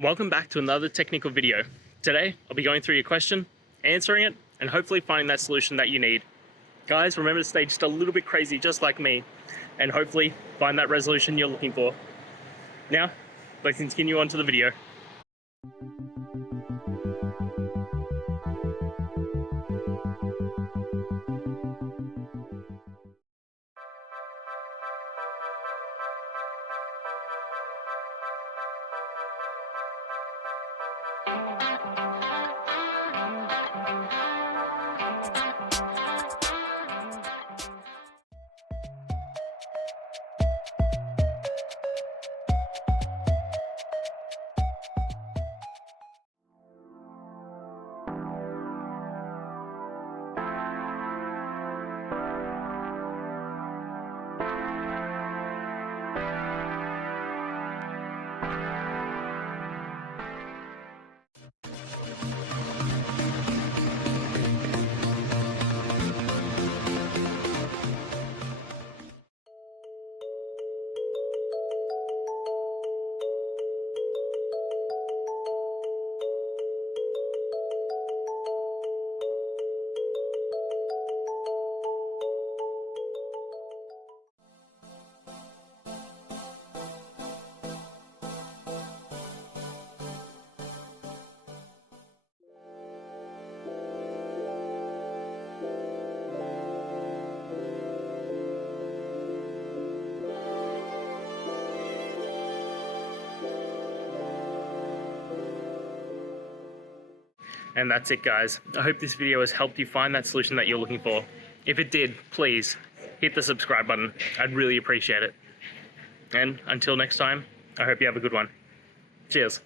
Welcome back to another technical video. Today, I'll be going through your question, answering it, and hopefully finding that solution that you need. Guys, remember to stay just a little bit crazy, just like me, and hopefully find that resolution you're looking for. Now, let's continue on to the video. And that's it, guys. I hope this video has helped you find that solution that you're looking for. If it did, please hit the subscribe button. I'd really appreciate it. And until next time, I hope you have a good one. Cheers.